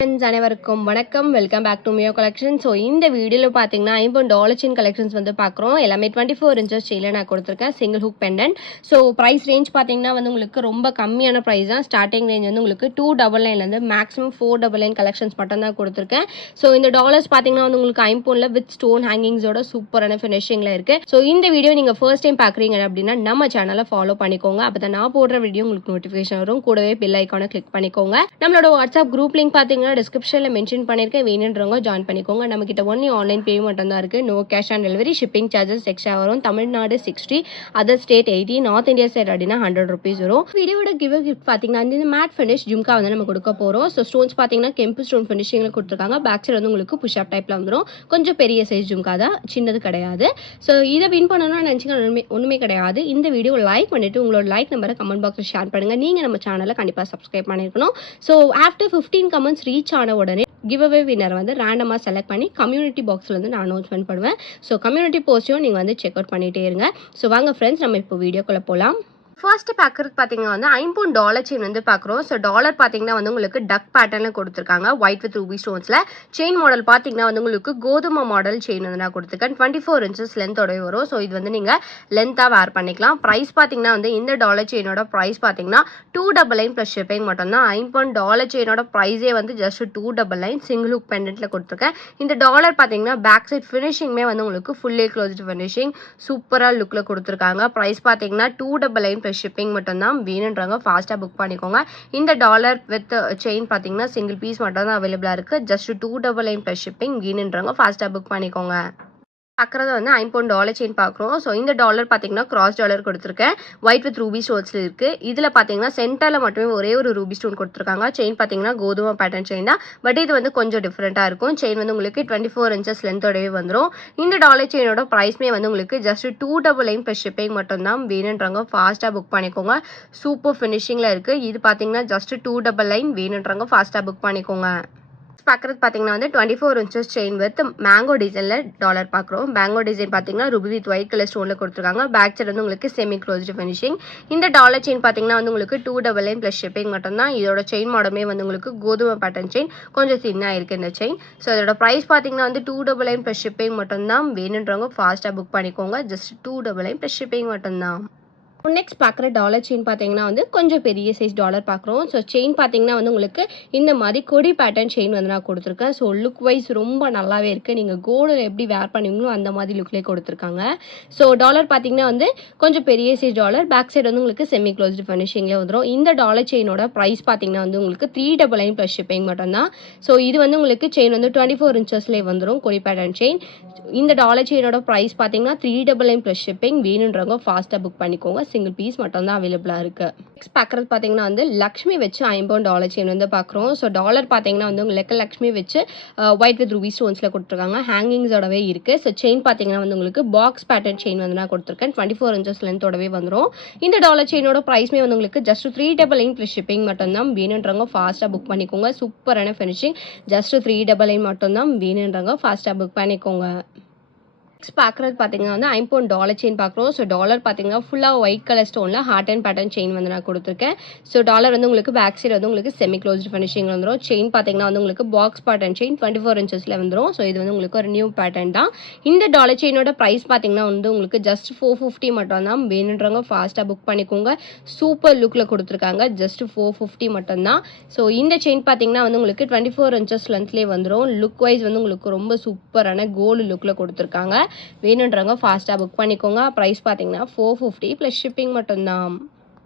Friends அனைவருக்கும் வணக்கம். Welcome back to Mio collection. So இந்த வீடியோவில் பார்த்தீங்கன்னா $50 செயின் கலெக்ஷன்ஸ் வந்து பார்க்குறோம். எல்லாமே 24 இன்ச்சஸ் செயினில் நான் கொடுத்துருக்கேன். Single hook pendant. So price range பார்த்தீங்கன்னா வந்து உங்களுக்கு ரொம்ப கம்மியான ப்ரைஸ் தான். ஸ்டார்டிங் ரேஞ்ச் வந்து உங்களுக்கு $299 மேக்ஸிமம் $499 கலெக்ஷன்ஸ் மட்டும் தான் கொடுத்துருக்கேன். ஸோ இந்த டாலர்ஸ் பார்த்தீங்கன்னா வந்து உங்களுக்கு ஐம்பொன்ல வித் ஸ்டோன் ஹேங்கிங்ஸோட சூப்பரான ஃபினிஷிங்கில் இருக்குது. ஸோ இந்த வீடியோ நீங்கள் ஃபர்ஸ்ட் டைம் பார்க்குறீங்க அப்படின்னா நம்ம சேனலை ஃபாலோ பண்ணிக்கோங்க. அப்போ தான் நான் போடுற வீடியோ உங்களுக்கு நோட்டிஃபிகேஷன் வரும். கூடவே பெல் ஐக்கானை கிளிக் பண்ணிக்கோங்க. நம்மளோட வாட்ஸ்அப் குரூப் லிங்க் பார்த்தீங்கன்னா டிஸ்கிரிப்ஷன்ல மென்ஷன் பண்ணிருக்கேன். வேணுன்றவங்க ஜாயின் பண்ணிக்கோங்க. நம்ம கிட்ட ஒன்லி ஆன்லைன் பேமெண்ட் மட்டும் தான் இருக்கு. No cash on delivery. Shipping charges extra வரும். Tamil Nadu 60, other state 80, north India side அப்படின்னா ₹100 வரும். வீடியோட கிஃப்ட் பாத்தீங்கன்னா இந்த மேட் ஃபினிஷ் ஜும்கா வந்து நம்ம கொடுக்க போறோம். ஸோ ஸ்டோன்ஸ் பாத்தீங்கன்னா கெம்பு ஸ்டோன் ஃபினிஷிங்ல கொடுத்துருக்காங்க. பேக் சைடு வந்து உங்களுக்கு புஷ் அப் டைப்ல வந்துடும். கொஞ்சம் பெரிய சைஸ் ஜும்கா தான், சின்னது கிடையாது. ஸோ இதை வின் பண்ணணும்னு நினைச்சிங்கன்னா ஒண்ணுமே கிடையாது. இந்த வீடியோ லைக் பண்ணிட்டு உங்களோட லைக் நம்பரை கமெண்ட் பாக்ஸ்ல ஷேர் பண்ணுங்க. நீங்க நம்ம சேனலை கண்டிப்பா சப்ஸ்கிரைப் பண்ணிருக்கணும். ஸோ ஆஃப்டர் 15 கமெண்ட்ஸ் ரீச் ஆன உடனே கிவ் அவே வின்னர் வந்து ரேண்டமாக செலக்ட் பண்ணி கம்யூனிட்டி பாக்ஸில் வந்து நான் அனௌன்ஸ்மெண்ட் பண்ணுவேன். ஸோ கம்யூனிட்டி போஸ்ட்டையும் நீங்கள் வந்து செக் அவுட் பண்ணிகிட்டே இருங்க. ஸோ வாங்க ஃப்ரெண்ட்ஸ், நம்ம இப்போ வீடியோக்குள்ளே போகலாம். ஃபர்ஸ்ட் பார்க்குறது பார்த்தீங்கன்னா வந்து $50 செயின் வந்து பார்க்குறோம். ஸோ டாலர் பார்த்தீங்கன்னா வந்து உங்களுக்கு டக் பேட்டர்னில் கொடுத்துருக்காங்க. ஒயிட் வித் ரூபி ஸ்டோன்ஸில். செயின் மாடல் பார்த்தீங்கன்னா வந்து உங்களுக்கு கோதுமை மாடல் செயின் வந்து நான் கொடுத்துருக்கேன். 24 இன்ச்சஸ் லென்த்தோடய வரும். ஸோ இது வந்து நீங்கள் லென்த்தாக வேர் பண்ணிக்கலாம். ப்ரைஸ் பார்த்தீங்கன்னா வந்து இந்த டாலர் செயினோட ப்ரைஸ் பார்த்தீங்கன்னா $299 ப்ளஸ் ஷிப்பிங் மட்டும்தான். $50 செயினோட ப்ரைஸே வந்து ஜஸ்ட் $299 சிங்கிள் ஹுக் பெண்டன்ட்டில் கொடுத்துருக்கேன். இந்த டாலர் பார்த்தீங்கன்னா பேக் சைட் ஃபினிஷிங்குமே வந்து உங்களுக்கு ஃபுல்லி க்ளோஸ்டு ஃபினிஷிங் சூப்பராக லுக்கில் கொடுத்துருக்காங்க. ப்ரைஸ் பார்த்தீங்கன்னா $299 ஷிப்பிங் மட்டும்தான். வேணுன்றவங்க ஃபாஸ்ட்டாக புக் பண்ணிக்கோங்க. இந்த டாலர் வித் செயின் பார்த்தீங்கன்னா சிங்கிள் பீஸ் மட்டும் தான் அவைலபிளாக இருக்குது. Just $299 plus shipping. வேணுன்றவங்க ஃபாஸ்ட்டாக புக் பண்ணிக்கோங்க. பார்க்குறது வந்து $50 செயின் பார்க்குறோம். ஸோ இந்த டாலர் பார்த்தீங்கன்னா கிராஸ் டாலர் கொடுத்துருக்கேன். ஒயிட் வித் ரூபி ஸ்டோன்ஸில் இருக்குது. இதில் பார்த்தீங்கன்னா சென்டரில் மட்டுமே ஒரே ஒரு ரூபி ஸ்டோன் கொடுத்துருக்காங்க. செயின் பார்த்தீங்கன்னா கோதுமை பேட்டர்ன் செயின் தான். பட் இது வந்து கொஞ்சம் டிஃப்ரெண்ட்டாக இருக்கும். செயின் வந்து உங்களுக்கு 24 இன்ச்சஸ் லென்த்தோடவே வந்துடும். இந்த டாலர் செயினோட ப்ரைஸ்மே வந்து உங்களுக்கு ஜஸ்ட் $299 ப்ளஸ் ஷிப்பிங் மட்டும்தான். வேணுன்றவங்க ஃபாஸ்ட்டாக புக் பண்ணிக்கோங்க. சூப்பர் ஃபினிஷிங்கில் இருக்குது. இது பார்த்தீங்கன்னா ஜஸ்ட் $299. வேணுன்றவங்க ஃபாஸ்ட்டாக புக் பண்ணிக்கோங்க. பார்க்குறது பார்த்தீங்கன்னா வந்து 24 இன்ச்சஸ் செயின் வித் மேங்கோ டிசைனில் டாலர் பார்க்குறோம். மேங்கோ டிசைன் பார்த்தீங்கன்னா ரூபி வித் ஒயிட் கலர் ஸ்டோனில் கொடுத்துருக்காங்க. பேக் சைடு வந்து உங்களுக்கு செமி க்ளோஸ்டு ஃபினிஷிங். இந்த டாலர் செயின் பார்த்தீங்கன்னா வந்து உங்களுக்கு $299 ப்ளஸ் ஷிப்பிங் மட்டும்தான். இதோட செயின் மாடமே வந்து உங்களுக்கு கோதுமை பேட்டர்ன் செயின். கொஞ்சம் தின்னாக இருக்குது இந்த செயின். ஸோ இதோட ப்ரைஸ் பார்த்தீங்கன்னா வந்து $299 ப்ளஸ் ஷிப்பிங் மட்டும்தான். வேணுன்றவங்க ஃபாஸ்ட்டாக புக் பண்ணிக்கோங்க. ஜஸ்ட் $299 ப்ளஸ் ஷிப்பிங் மட்டும்தான். நெக்ஸ்ட் பார்க்குற டாலர் செயின் பார்த்தீங்கன்னா வந்து கொஞ்சம் பெரிய சைஸ் டாலர் பார்க்குறோம். ஸோ செயின் பார்த்தீங்கன்னா வந்து உங்களுக்கு இந்த மாதிரி கொடி பேட்டர்ன் செயின் வந்து நான் கொடுத்துருக்கேன். ஸோ லுக் வைஸ் ரொம்ப நல்லாவே இருக்குது. நீங்கள் கோல்டில் எப்படி வேர் பண்ணுவீங்களோ அந்த மாதிரி லுக்லேயே கொடுத்துருக்காங்க. ஸோ டாலர் பார்த்தீங்கன்னா வந்து கொஞ்சம் பெரிய சைஸ் டாலர். பேக் சைடு வந்து உங்களுக்கு செமி க்ளோஸ்டு ஃபினிஷிங்லேயே வந்துடும். இந்த டாலர் செயினோட ப்ரைஸ் பார்த்தீங்கன்னா வந்து உங்களுக்கு $399 ப்ளஸ் ஷிப்பிங் மட்டும்தான். ஸோ இது வந்து உங்களுக்கு செயின் வந்து 24 இன்ச்சஸ்லேயே வந்துடும். கொடி பேட்டர்ன் செயின். இந்த டாலர் செயினோட ப்ரைஸ் பார்த்தீங்கன்னா $399 ப்ளஸ் ஷிப்பிங். வேணுன்றவங்க ஃபாஸ்ட்டாக புக் பண்ணிக்கோங்க. சிங்கிள் பீஸ் மட்டும் தான் அவைலபிளாக இருக்குது. நெக்ஸ்ட் பார்க்குறது பார்த்தீங்கன்னா வந்து லக்ஷ்மி வச்சு $50 செயின் வந்து பார்க்குறோம். ஸோ டாலர் பார்த்தீங்கன்னா வந்து உங்களுக்கு லக்ஷ்மி வச்சு ஒயிட் வித் ரூபி ஸ்டோன்ஸில் கொடுத்துருக்காங்க. ஹேங்கிங்ஸோடவே இருக்குது. ஸோ செயின் பார்த்தீங்கன்னா வந்து உங்களுக்கு பாக்ஸ் பேட்டர்ன் செயின் வந்து நான் கொடுத்துருக்கேன். 24 இன்ச்சஸ் லென்த்தோடவே வந்துடும். இந்த டாலர் செயினோட ப்ரைஸ்மே வந்து உங்களுக்கு ஜஸ்ட் $399 ப்ளஸ் ஷிப்பிங் மட்டும்தான். வேணுன்றவங்க ஃபாஸ்ட்டாக புக் பண்ணிக்கோங்க. சூப்பரான ஃபினிஷிங். ஜஸ்ட் $399 மட்டும்தான். வேணுன்றவங்க ஃபாஸ்ட்டாக புக் பண்ணிக்கோங்க. நெக்ஸ்ட் பார்க்குறது பார்த்தீங்கன்னா வந்து $50 செயின் பார்க்குறோம். ஸோ டாலர் பார்த்தீங்கன்னா ஃபுல்லாக ஒயிட் கலர் ஸ்டோனில் ஹார்ட் அண்ட் பேட்டர்ன் செயின் வந்து நான் கொடுத்துருக்கேன். ஸோ டாலர் வந்து உங்களுக்கு பேக் சைடு வந்து உங்களுக்கு செமி க்ளோஸ்டு ஃபினிஷிங் வந்துடும். செயின் பார்த்தீங்கன்னா வந்து உங்களுக்கு பாக்ஸ் பேட்டர்ன் செயின் 24 இன்ச்சஸில் வந்துடும். ஸோ இது வந்து உங்களுக்கு ஒரு நியூ பேட்டர்ன் தான். இந்த டாலர் செயினோட ப்ரைஸ் பார்த்தீங்கன்னா வந்து உங்களுக்கு ஜஸ்ட் $450 மட்டும் தான். வேணுன்றவங்க ஃபாஸ்ட்டாக புக் பண்ணிக்கோங்க. சூப்பர் லுக்கில் கொடுத்துருக்காங்க. ஜஸ்ட் $450 மட்டும்தான். ஸோ இந்த செயின் பார்த்தீங்கன்னா வந்து உங்களுக்கு 24 இன்ச்சஸ் லென்த்லேயே வந்துடும். லுக் வைஸ் வந்து உங்களுக்கு ரொம்ப சூப்பரான கோல்டு லுக்கில் கொடுத்துருக்காங்க. வேணுன்றவங்க ஃபாஸ்ட்டாக புக் பண்ணிக்கோங்க. ப்ரைஸ் பார்த்தீங்கன்னா $450 ப்ளஸ் ஷிப்பிங் மட்டும்தான்.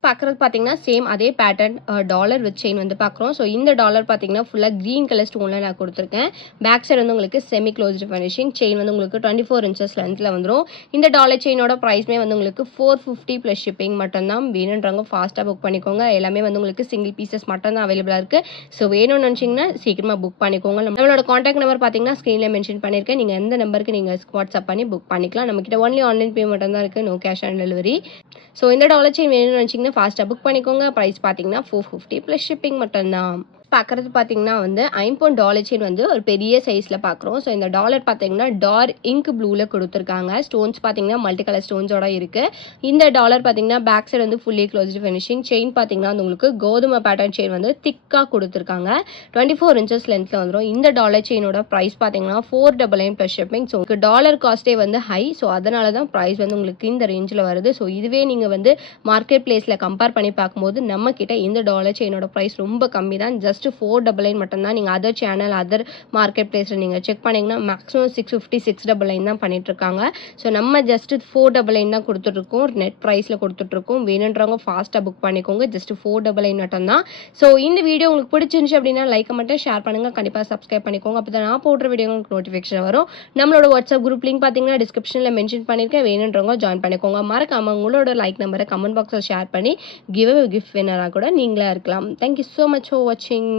பார்க்குறது பார்த்தீங்கன்னா சேம் அதே பேட்டர்ன் டாலர் வித் செயின் வந்து பார்க்குறோம். ஸோ இந்த டாலர் பார்த்தீங்கன்னா ஃபுல்லாக க்ரீன் கலர் ஸ்டோனில் நான் கொடுத்துருக்கேன். பேக் சைடு வந்து உங்களுக்கு செமி க்ளோஸ்டு ஃபினிஷிங். செயின் வந்து உங்களுக்கு 24 இன்ச்சஸ் லென்த்தில் வந்துடும். இந்த டாலர் செயினோட ப்ரைஸ்மே வந்து உங்களுக்கு $450 ப்ளஸ் ஷிப்பிங் மட்டும்தான். வேணுன்றவங்க ஃபாஸ்ட்டாக புக் பண்ணிக்கோங்க. எல்லாமே வந்து உங்களுக்கு சிங்கிள் பீசஸ் மட்டும் தான் அவைலபிளாக இருக்குது. ஸோ வேணும்னு நினச்சிங்கன்னா சீக்கிரமாக புக் பண்ணிக்கோங்க. நம்மளோட காண்டாக்ட் நம்பர் பார்த்தீங்கன்னா ஸ்க்ரீனில் மென்ஷன் பண்ணியிருக்கேன். நீங்கள் எந்த நம்பருக்கு நீங்கள் வாட்ஸ்அப் பண்ணி புக் பண்ணிக்கலாம். நம்மக்கிட்ட ஒன்லி ஆன்லைன் பேமெண்ட் தான் இருக்குது. No cash on delivery. So இந்த டாலர் செயின் வேணும்னு நினச்சிங்கன்னா ஃபாஸ்ட்டாக புக் பண்ணிக்கோங்க. ப்ரைஸ் பார்த்தீங்கன்னா $450 ப்ளஸ் ஷிப்பிங் மட்டும்தான். பார்க்குறது பார்த்தீங்கன்னா வந்து ஐம்பொன் டாலர் செயின் வந்து ஒரு பெரிய சைஸில் பார்க்குறோம். ஸோ இந்த டாலர் பார்த்தீங்கன்னா டார்க் இங்க் ப்ளூவில் கொடுத்துருக்காங்க. ஸ்டோன்ஸ் பார்த்தீங்கன்னா மல்டி கலர் ஸ்டோன்ஸோட இருக்குது. இந்த டாலர் பார்த்தீங்கன்னா பேக் சைடு வந்து ஃபுல்லி க்ளோஸ்டு ஃபினிஷிங். செயின் பார்த்தீங்கன்னா வந்து உங்களுக்கு கோதுமை பேட்டர்ன் செயின் வந்து திக்காக கொடுத்துருக்காங்க. 24 இன்ச்சஸ் லென்த்தில் வந்துடும். இந்த டாலர் செயினோட ப்ரைஸ் பார்த்தீங்கன்னா 499 ப்ளஸ் ஷிப்பிங். ஸோ உங்களுக்கு டாலர் காஸ்ட்டே வந்து ஹை. ஸோ அதனால தான் ப்ரைஸ் வந்து உங்களுக்கு இந்த ரேஞ்சில் வருது. ஸோ இதுவே நீங்கள் வந்து மார்க்கெட் பிளேஸில் கம்பேர் பண்ணி பார்க்கும்போது நம்ம கிட்ட இந்த டாலர் செயினோட ப்ரைஸ் ரொம்ப கம்மி தான். ஜஸ்ட் 499 மட்டும்தான். நீங்கள் அதர் சேனல் அதர் மார்க்கெட் பிளேஸில் நீங்கள் செக் பண்ணிங்கன்னா மேக்ஸிமம் 650 699 தான் பண்ணிட்டுருக்காங்க. ஸோ நம்ம ஜஸ்ட் 499 தான் கொடுத்துட்ருக்கோம். நெட் ப்ரைஸில் கொடுத்துட்ருக்கோம். வேணுன்றவங்க ஃபாஸ்ட்டாக புக் பண்ணிக்கோங்க. ஜஸ்ட் 499 மட்டும்தான். ஸோ இந்த வீடியோ உங்களுக்கு பிடிச்சிருந்துச்சு அப்படின்னா லைக்கை மட்டும் ஷேர் பண்ணுங்கள். கண்டிப்பாக சப்ஸ்கிரைப் பண்ணிக்கோங்க. அப்போ தான் நான் போடுற வீடியோ உங்களுக்கு நோட்டிஃபிகேஷன் வரும். நம்மளோட வாட்ஸ்அப் குரூப் லிங்க் பார்த்தீங்கன்னா டிஸ்கிரிப்ஷனில் மென்ஷன் பண்ணியிருக்கேன். வேணுன்றவங்க ஜாயின் பண்ணிக்கோங்க. மறக்காமல் உங்களோட லைக் நம்பரை கமெண்ட் பாக்ஸில் ஷேர் பண்ணி கிஃப்ட் வின்னராக கூட நீங்களே இருக்கலாம். தேங்க்யூ ஸோ மச் ஃபார் வாட்சிங்.